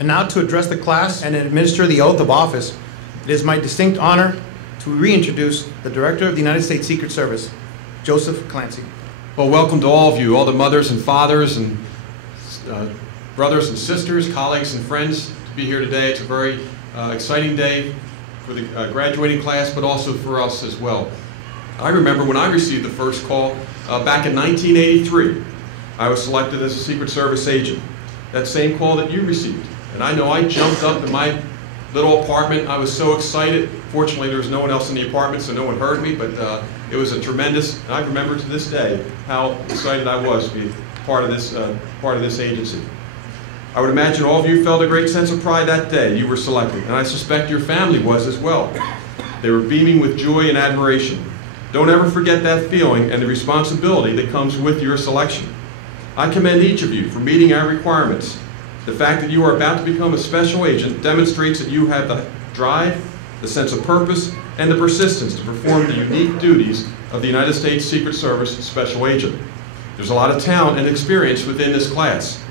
And now to address the class and administer the oath of office, it is my distinct honor to reintroduce the Director of the United States Secret Service, Joseph Clancy. Well, welcome to all of you, all the mothers and fathers and brothers and sisters, colleagues and friends to be here today. It's a very exciting day for the graduating class, but also for us as well. I remember when I received the first call back in 1983. I was selected as a Secret Service agent. That same call that you received. And I know I jumped up in my little apartment. I was so excited. Fortunately, there was no one else in the apartment, so no one heard me, but it was a tremendous, and I remember to this day how excited I was to be part of this agency. I would imagine all of you felt a great sense of pride that day you were selected, and I suspect your family was as well. They were beaming with joy and admiration. Don't ever forget that feeling and the responsibility that comes with your selection. I commend each of you for meeting our requirements. The fact that you are about to become a special agent demonstrates that you have the drive, the sense of purpose, and the persistence to perform the unique duties of the United States Secret Service Special Agent. There's a lot of talent and experience within this class.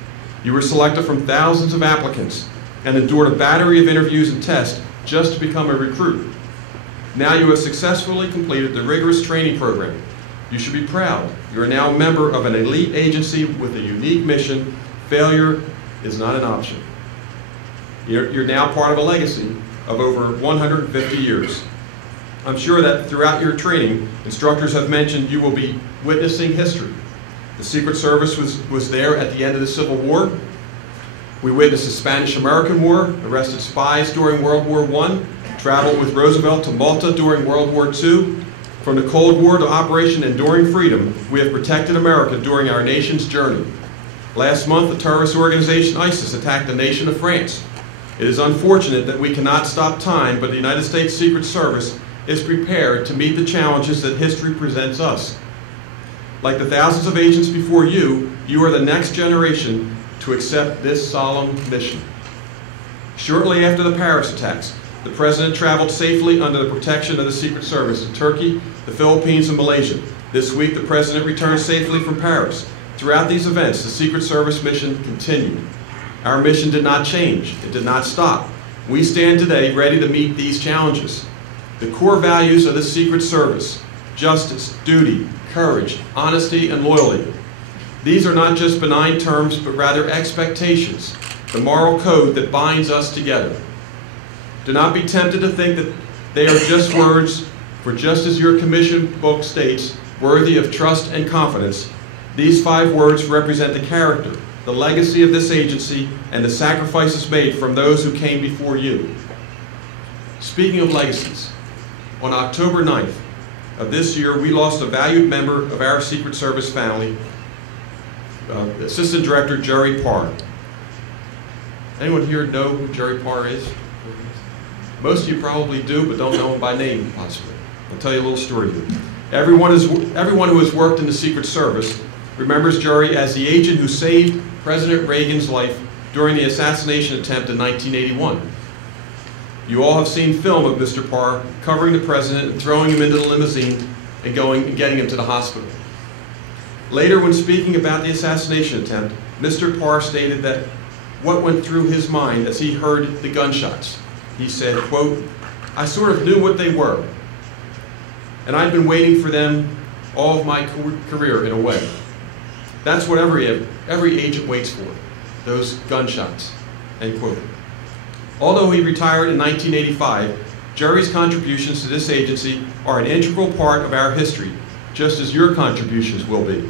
You were selected from thousands of applicants and endured a battery of interviews and tests just to become a recruit. Now you have successfully completed the rigorous training program. You should be proud. You are now a member of an elite agency with a unique mission. Failure is not an option. You're now part of a legacy of over 150 years. I'm sure that throughout your training, instructors have mentioned you will be witnessing history. The Secret Service was there at the end of the Civil War. We witnessed the Spanish-American War, arrested spies during World War I, traveled with Roosevelt to Malta during World War II. From the Cold War to Operation Enduring Freedom, we have protected America during our nation's journey. Last month, the terrorist organization ISIS attacked the nation of France. It is unfortunate that we cannot stop time, but the United States Secret Service is prepared to meet the challenges that history presents us. Like the thousands of agents before you, you are the next generation to accept this solemn mission. Shortly after the Paris attacks, the President traveled safely under the protection of the Secret Service to Turkey, the Philippines, and Malaysia. This week, the President returned safely from Paris. Throughout these events, the Secret Service mission continued. Our mission did not change. It did not stop. We stand today ready to meet these challenges. The core values of the Secret Service: justice, duty, courage, honesty, and loyalty. These are not just benign terms, but rather expectations, the moral code that binds us together. Do not be tempted to think that they are just words, for just as your commission book states, worthy of trust and confidence, these 5 words represent the character, the legacy of this agency, and the sacrifices made from those who came before you. Speaking of legacies, on October 9th of this year, we lost a valued member of our Secret Service family, Assistant Director Jerry Parr. Anyone here know who Jerry Parr is? Most of you probably do, but don't know him by name, possibly. I'll tell you a little story here. Everyone who has worked in the Secret Service remembers Jerry as the agent who saved President Reagan's life during the assassination attempt in 1981. You all have seen film of Mr. Parr covering the president and throwing him into the limousine and getting him to the hospital. Later, when speaking about the assassination attempt, Mr. Parr stated that what went through his mind as he heard the gunshots. He said, quote, "I sort of knew what they were, and I'd been waiting for them all of my career in a way." That's what every agent waits for, those gunshots, end quote. Although he retired in 1985, Jerry's contributions to this agency are an integral part of our history, just as your contributions will be.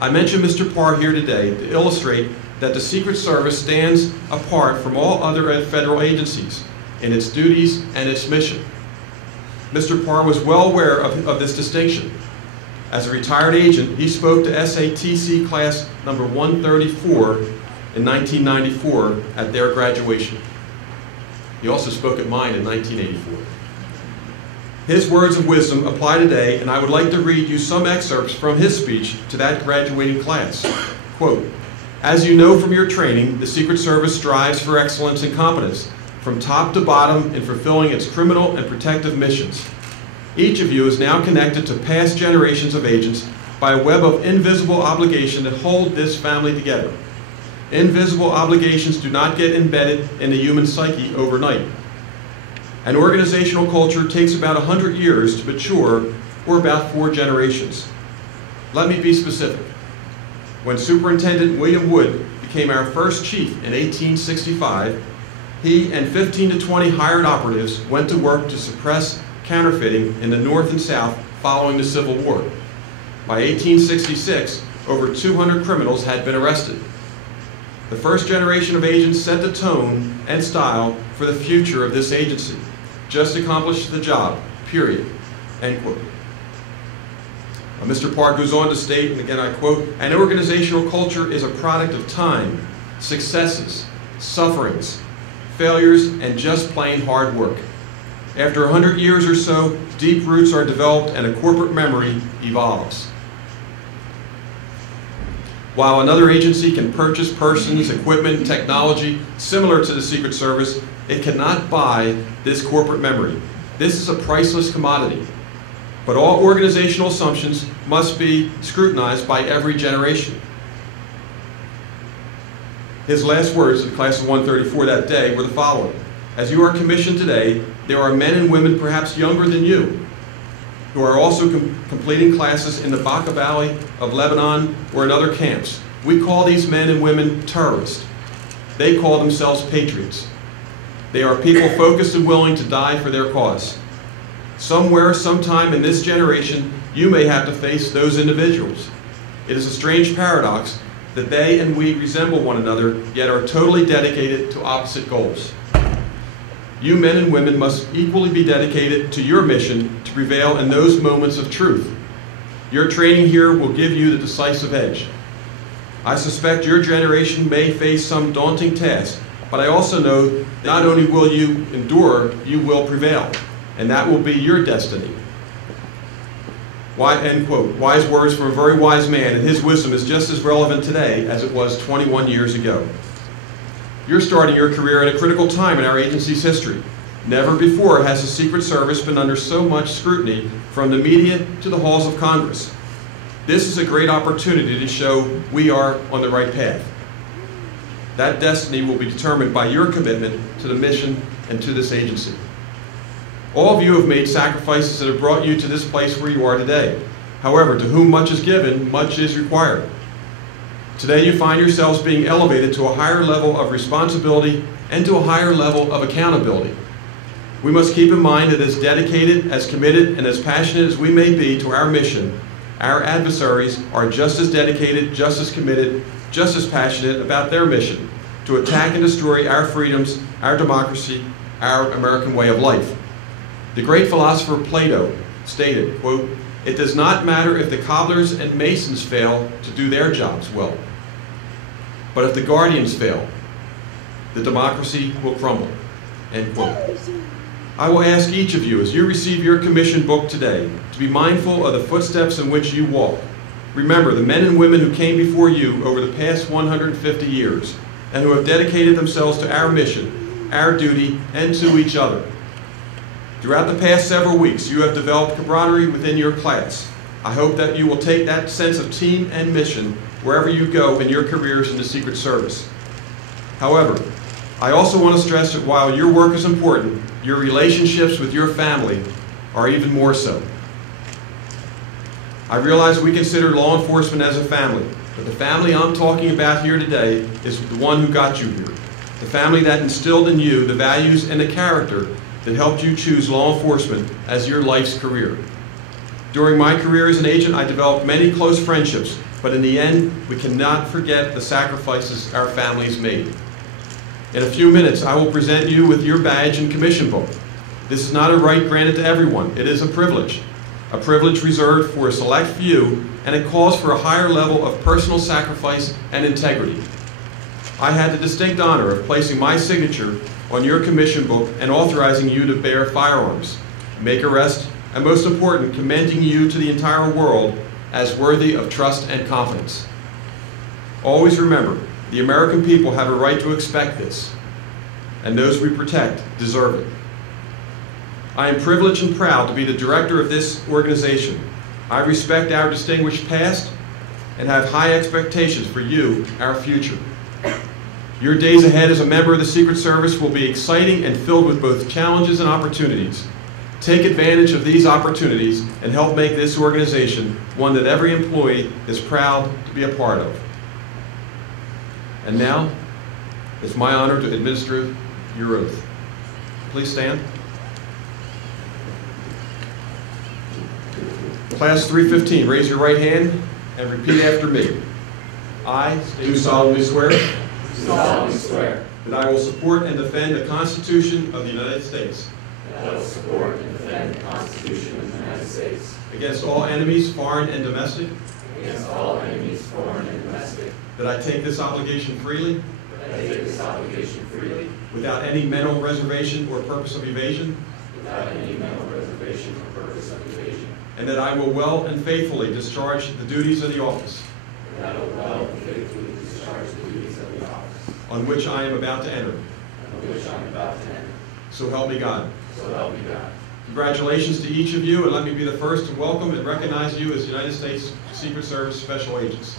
I mention Mr. Parr here today to illustrate that the Secret Service stands apart from all other federal agencies in its duties and its mission. Mr. Parr was well aware of this distinction. As a retired agent, he spoke to SATC class number 134 in 1994 at their graduation. He also spoke at mine in 1984. His words of wisdom apply today, and I would like to read you some excerpts from his speech to that graduating class. Quote, "As you know from your training, the Secret Service strives for excellence and competence, from top to bottom in fulfilling its criminal and protective missions. Each of you is now connected to past generations of agents by a web of invisible obligation that hold this family together. Invisible obligations do not get embedded in the human psyche overnight. An organizational culture takes about 100 years to mature, or about 4 generations. Let me be specific. When Superintendent William Wood became our first chief in 1865, he and 15 to 20 hired operatives went to work to suppress counterfeiting in the North and South following the Civil War. By 1866, over 200 criminals had been arrested. The first generation of agents set the tone and style for the future of this agency. Just accomplished the job, period, end quote. Mr. Park goes on to state, and again I quote, "An organizational culture is a product of time, successes, sufferings, failures, and just plain hard work. After 100 years or so, deep roots are developed and a corporate memory evolves." While another agency can purchase persons, equipment, and technology similar to the Secret Service, it cannot buy this corporate memory. This is a priceless commodity. But all organizational assumptions must be scrutinized by every generation. His last words to the class of 134 that day were the following: "As you are commissioned today, there are men and women perhaps younger than you who are also completing classes in the Baca Valley of Lebanon or in other camps. We call these men and women terrorists. They call themselves patriots. They are people focused and willing to die for their cause. Somewhere, sometime in this generation, you may have to face those individuals. It is a strange paradox that they and we resemble one another, yet are totally dedicated to opposite goals. You men and women must equally be dedicated to your mission to prevail in those moments of truth. Your training here will give you the decisive edge. I suspect your generation may face some daunting task, but I also know that not only will you endure, you will prevail, and that will be your destiny." End quote. Wise words from a very wise man, and his wisdom is just as relevant today as it was 21 years ago. You're starting your career at a critical time in our agency's history. Never before has the Secret Service been under so much scrutiny, from the media to the halls of Congress. This is a great opportunity to show we are on the right path. That destiny will be determined by your commitment to the mission and to this agency. All of you have made sacrifices that have brought you to this place where you are today. However, to whom much is given, much is required. Today you find yourselves being elevated to a higher level of responsibility and to a higher level of accountability. We must keep in mind that as dedicated, as committed, and as passionate as we may be to our mission, our adversaries are just as dedicated, just as committed, just as passionate about their mission to attack and destroy our freedoms, our democracy, our American way of life. The great philosopher Plato stated, quote, "It does not matter if the cobblers and masons fail to do their jobs well, but if the guardians fail, the democracy will crumble," end quote. I will ask each of you, as you receive your commission book today, to be mindful of the footsteps in which you walk. Remember the men and women who came before you over the past 150 years and who have dedicated themselves to our mission, our duty, and to each other. Throughout the past several weeks, you have developed camaraderie within your class. I hope that you will take that sense of team and mission wherever you go in your careers in the Secret Service. However, I also want to stress that while your work is important, your relationships with your family are even more so. I realize we consider law enforcement as a family, but the family I'm talking about here today is the one who got you here. The family that instilled in you the values and the character that helped you choose law enforcement as your life's career. During my career as an agent, I developed many close friendships, but in the end, we cannot forget the sacrifices our families made. In a few minutes, I will present you with your badge and commission book. This is not a right granted to everyone. It is a privilege reserved for a select few, and it calls for a higher level of personal sacrifice and integrity. I had the distinct honor of placing my signature on your commission book and authorizing you to bear firearms, make arrests, and most important, commending you to the entire world as worthy of trust and confidence. Always remember, the American people have a right to expect this, and those we protect deserve it. I am privileged and proud to be the director of this organization. I respect our distinguished past and have high expectations for you, our future. Your days ahead as a member of the Secret Service will be exciting and filled with both challenges and opportunities. Take advantage of these opportunities and help make this organization one that every employee is proud to be a part of. And now, it's my honor to administer your oath. Please stand. Class 315, raise your right hand and repeat after me. I do solemnly swear that I will support and defend the Constitution of the United States against all enemies, foreign and domestic, that I take this obligation freely without any mental reservation or purpose of evasion, and that I will well and faithfully discharge the duties of the office on which I am about to enter. So help me God. Congratulations to each of you, and let me be the first to welcome and recognize you as United States Secret Service Special Agents.